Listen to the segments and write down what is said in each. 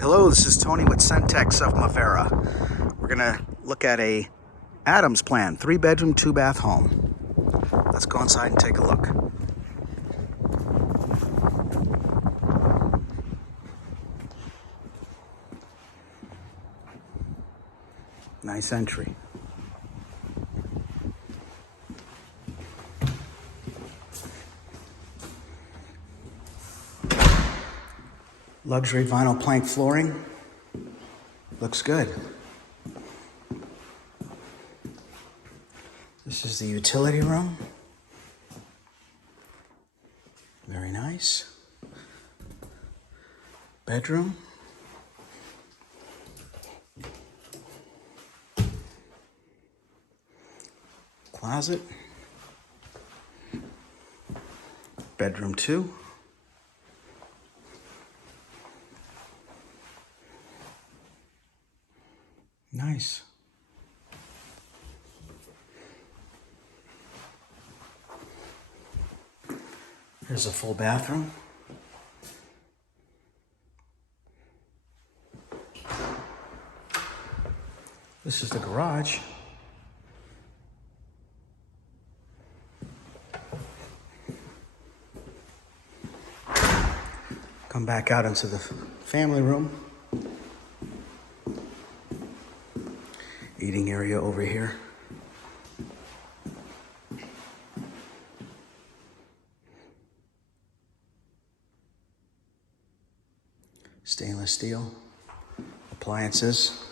Hello, this is Tony with Centex of Mavera. We're gonna look at a Adams plan, 3-bedroom, 2-bath home. Let's go inside and take a look. Nice entry. Luxury vinyl plank flooring. Looks good. This is the utility room. Very nice. Bedroom. Closet. Bedroom 2. Nice. Here's a full bathroom. This is the garage. Come back out into the family room. Eating area over here. Stainless steel. Appliances.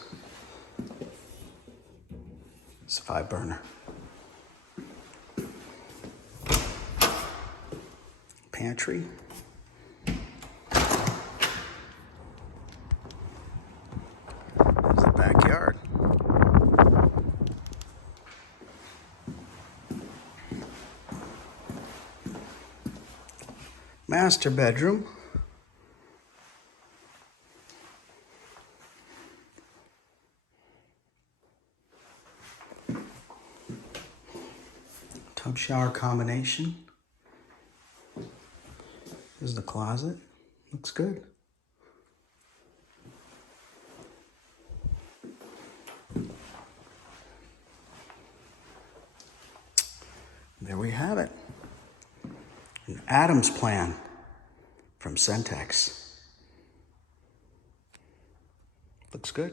It's a 5-burner. Pantry. There's the backyard. Master bedroom. Tub shower combination. This is the closet. Looks good. There we have it. An Adams plan from Centex. Looks good.